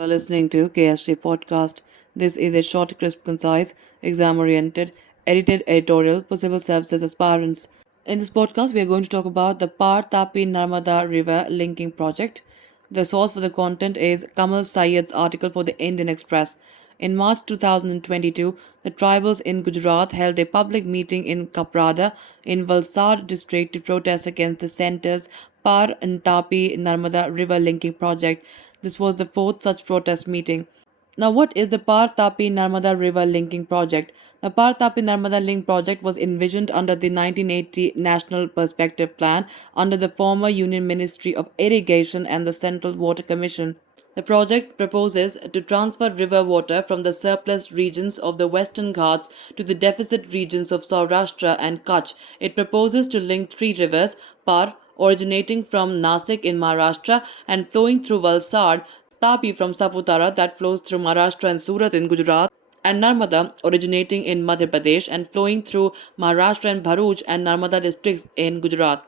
You're listening to KSG Podcast. This is a short, crisp, concise, exam oriented, edited editorial for civil services aspirants. In this podcast, we are going to talk about the Par Tapi Narmada River Linking Project. The source for the content is Kamal Syed's article for the Indian Express. In March 2022, the tribals in Gujarat held a public meeting in Kaprada in Valsad district to protest against the centre's Par Tapi Narmada River Linking Project. This was the fourth such protest meeting. Now, what is the Par Tapi Narmada River Linking Project? The Par Tapi Narmada Link Project was envisioned under the 1980 National Perspective Plan under the former Union Ministry of Irrigation and the Central Water Commission. The project proposes to transfer river water from the surplus regions of the Western Ghats to the deficit regions of Saurashtra and Kutch. It proposes to link three rivers, Par, originating from Nasik in Maharashtra and flowing through Valsad, Tapi from Saputara that flows through Maharashtra and Surat in Gujarat, and Narmada originating in Madhya Pradesh and flowing through Maharashtra and Bharuch and Narmada districts in Gujarat.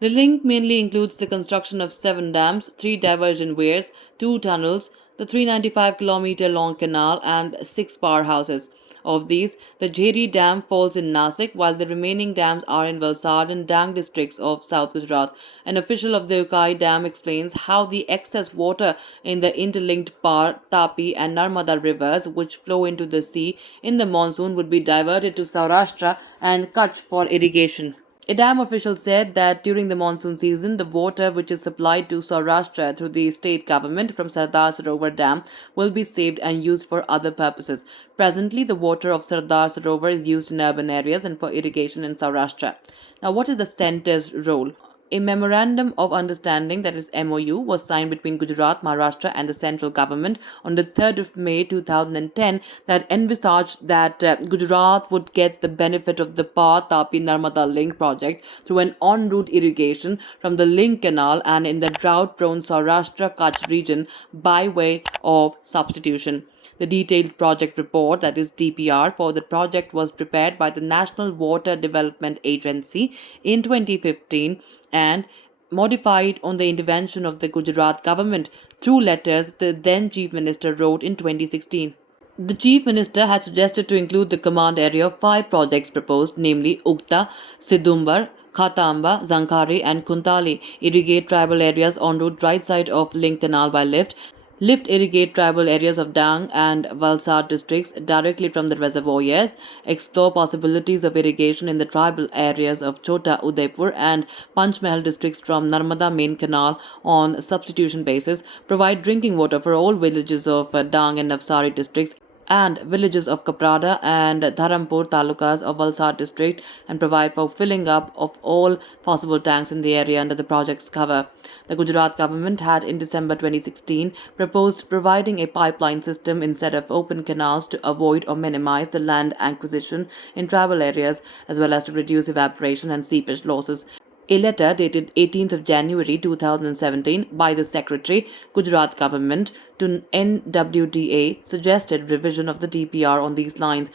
The link mainly includes the construction of 7 dams, 3 diversion weirs, 2 tunnels, the 395-kilometer long canal, and 6 powerhouses. Of these, the Jheri Dam falls in Nasik, while the remaining dams are in Valsad and Dang districts of South Gujarat. An official of the Ukai Dam explains how the excess water in the interlinked Par, Tapi, and Narmada rivers, which flow into the sea in the monsoon, would be diverted to Saurashtra and Kutch for irrigation. A dam official said that during the monsoon season, the water which is supplied to Saurashtra through the state government from Sardar Sarovar Dam will be saved and used for other purposes. Presently, the water of Sardar Sarovar is used in urban areas and for irrigation in Saurashtra. Now, what is the centre's role? A memorandum of understanding, that is MOU, was signed between Gujarat, Maharashtra, and the central government on the 3rd of May 2010 that envisaged that Gujarat would get the benefit of the Par Tapi Narmada Link project through an en route irrigation from the Link Canal and in the drought prone Saurashtra Kutch region by way of substitution. The detailed project report, that is DPR, for the project was prepared by the National Water Development Agency in 2015 and modified on the intervention of the Gujarat government through letters the then Chief Minister wrote in 2016. The Chief Minister had suggested to include the command area of 5 projects proposed, namely Ukta, Sidumbar, Khatamba, Zankari, and Kuntali. Irrigate tribal areas on route right side of Link Canal by lift irrigate tribal areas of Dang and Valsad districts directly from the reservoirs, explore possibilities of irrigation in the tribal areas of Chota Udaipur and Panchmahal districts from Narmada main canal on substitution basis, provide drinking water for all villages of Dang and Navsari districts and villages of Kaprada and Dharampur talukas of Valsad district, and provide for filling up of all possible tanks in the area under the project's cover. The Gujarat government had in December 2016 proposed providing a pipeline system instead of open canals to avoid or minimize the land acquisition in tribal areas as well as to reduce evaporation and seepage losses. A letter dated 18th of January 2017 by the Secretary, Gujarat Government, to NWDA suggested revision of the DPR on these lines.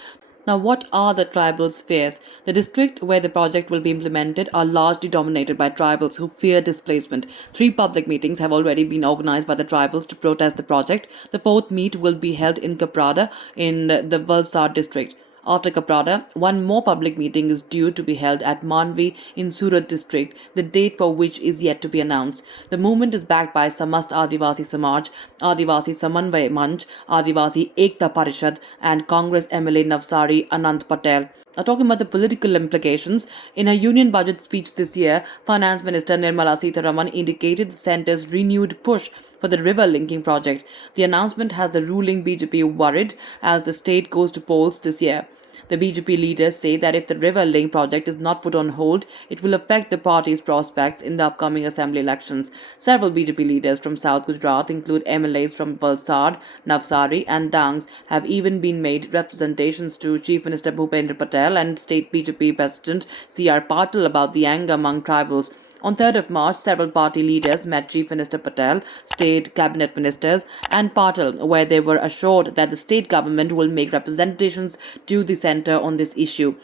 Now, what are the tribals' fears? The district where the project will be implemented are largely dominated by tribals who fear displacement. 3 public meetings have already been organized by the tribals to protest the project. The 4th meet will be held in Kaprada in the Valsad district. After Kaprada, one more public meeting is due to be held at Manvi in Surat district, the date for which is yet to be announced. The movement is backed by Samast Adivasi Samaj, Adivasi Samanvay Manch, Adivasi Ekta Parishad, and Congress MLA Navsari Anant Patel. Now, talking about the political implications, in her union budget speech this year, Finance Minister Nirmala Sitharaman indicated the centre's renewed push for the river linking project. The announcement has the ruling BJP worried as the state goes to polls this year. The BJP leaders say that if the river link project is not put on hold, it will affect the party's prospects in the upcoming assembly elections. Several BJP leaders from South Gujarat, include MLAs from Valsad, Navsari, and Dangs, have even been made representations to Chief Minister Bhupendra Patel and State BJP President C.R. Patil about the anger among tribals. On 3rd of March, several party leaders met Chief Minister Patel, state cabinet ministers, and Patil, where they were assured that the state government will make representations to the centre on this issue.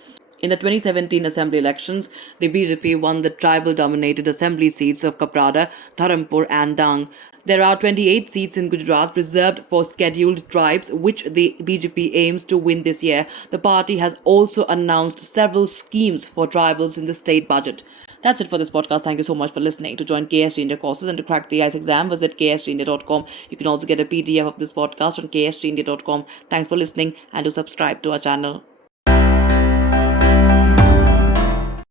In the 2017 assembly elections, the BJP won the tribal-dominated assembly seats of Kaprada, Dharampur and Dang. There are 28 seats in Gujarat reserved for scheduled tribes, which the BJP aims to win this year. The party has also announced several schemes for tribals in the state budget. That's it for this podcast. Thank you so much for listening. To join KSG India courses and to crack the ICE exam, visit ksgindia.com. You can also get a PDF of this podcast on ksgindia.com. Thanks for listening and to subscribe to our channel.